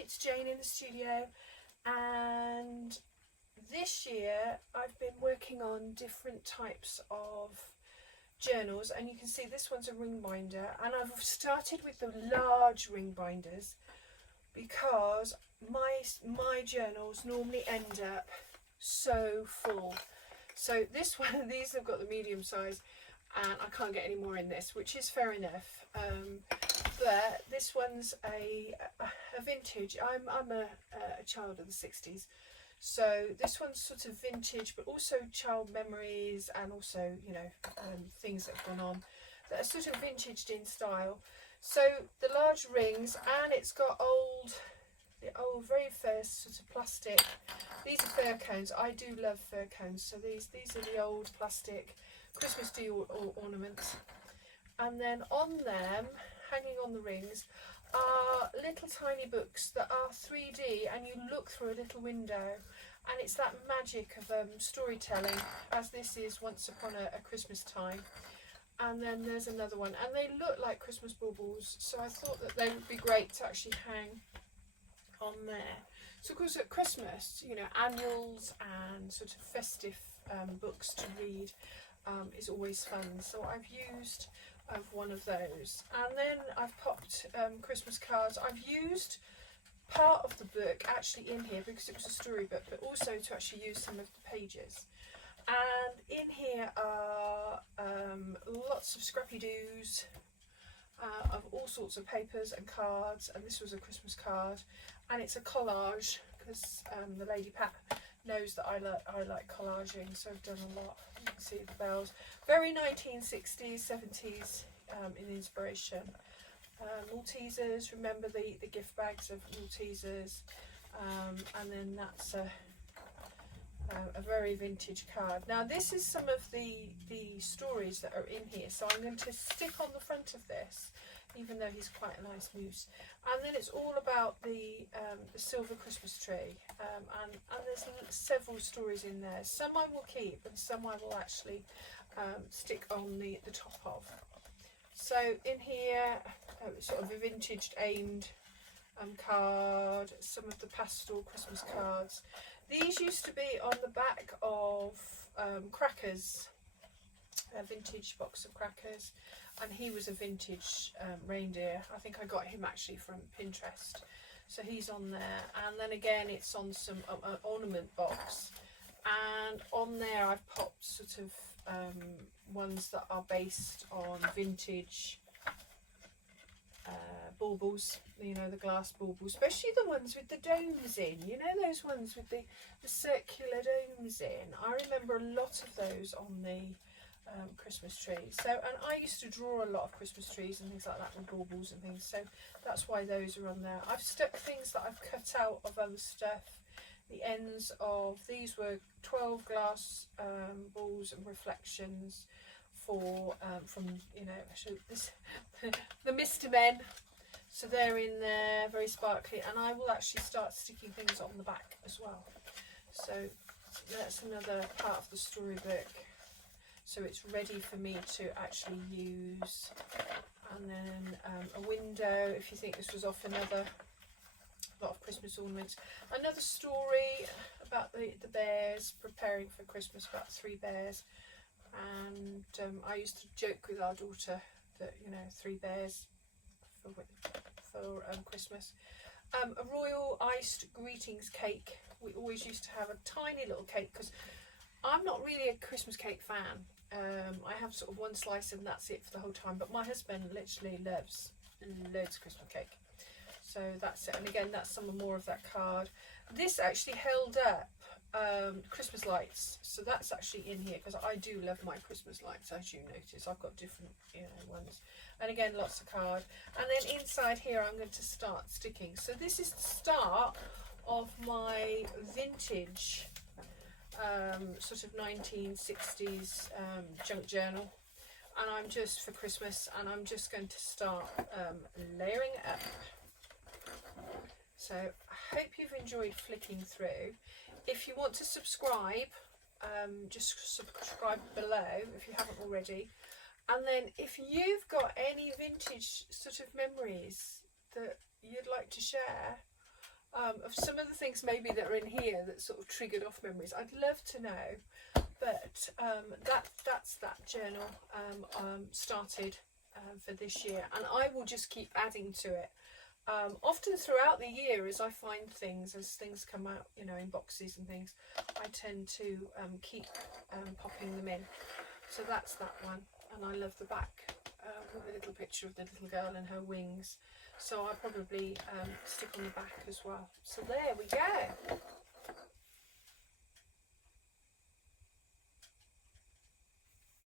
it's Jane in the studio, and this year I've been working on different types of journals, and you can see this one's a ring binder, and I've started with the large ring binders because my journals normally end up so full. So this one, these have got the medium size, and I can't get any more in this, which is fair enough. But this one's a vintage. I'm a child of the 60s, so this one's sort of vintage, but also child memories, and also, you know, things that have gone on that are sort of vintaged in style. So the large rings, and it's got the old very first sort of plastic. These are fir cones. I do love fir cones. So these are the old plastic Christmas ornaments, and then on them, hanging on the rings, are little tiny books that are 3D, and you look through a little window, and it's that magic of storytelling, as this is Once Upon a Christmas Time. And then there's another one, and they look like Christmas baubles, so I thought that they would be great to actually hang on there. So of course at Christmas, you know, annuals and sort of festive books to read is always fun, so I've used one of those. And then I've popped Christmas cards. I've used part of the book actually in here because it was a storybook, but also to actually use some of the pages. And in here are lots of scrappy doos of all sorts of papers and cards, and this was a Christmas card, and it's a collage because the lady Pat knows that I like collaging, so I've done a lot. You can see the bells, very 1960s 70s in inspiration. Maltesers, remember the gift bags of Maltesers, and then that's a very vintage card. Now this is some of the stories that are in here, so I'm going to stick on the front of this, even though he's quite a nice moose. And then it's all about the silver Christmas tree, and there's several stories in there. Some I will keep, and some I will actually stick on the top of. So in here, sort of a vintage aimed card, some of the pastel Christmas cards. These used to be on the back of crackers, a vintage box of crackers, and he was a vintage reindeer. I think I got him actually from Pinterest, so he's on there. And then again it's on some ornament box, and on there I've popped sort of ones that are based on vintage baubles, you know, the glass baubles, especially the ones with the domes in, you know, those ones with the circular domes in. I remember a lot of those on the Christmas tree. So, and I used to draw a lot of Christmas trees and things like that with baubles and things, so that's why those are on there. I've stuck things that I've cut out of other stuff. The ends of these were 12 glass balls and reflections for from, you know, actually this the Mr. Men, so they're in there, very sparkly, and I will actually start sticking things on the back as well. So that's another part of the storybook, so it's ready for me to actually use. And then a window, if you think this was off another lot of Christmas ornaments. Another story about the bears preparing for Christmas, about 3 bears. And I used to joke with our daughter that, you know, 3 bears for Christmas. A royal iced greetings cake. We always used to have a tiny little cake because I'm not really a Christmas cake fan. I have sort of one slice and that's it for the whole time, but my husband literally loves loads of Christmas cake. So that's it. And again, that's some more of that card. This actually held up Christmas lights, so that's actually in here because I do love my Christmas lights, as you notice. I've got different, you know, ones, and again lots of card. And then inside here I'm going to start sticking. So this is the start of my vintage sort of 1960s junk journal, and I'm just for Christmas, and I'm just going to start layering it up. So I hope you've enjoyed flicking through. If you want to subscribe, just subscribe below if you haven't already. And then if you've got any vintage sort of memories that you'd like to share, of some of the things maybe that are in here that sort of triggered off memories. I'd love to know, but that's that journal started for this year, and I will just keep adding to it. Often throughout the year, as I find things, as things come out, you know, in boxes and things, I tend to keep popping them in. So that's that one, and I love the back with a little picture of the little girl and her wings. So I'll probably stick on the back as well. So there we go.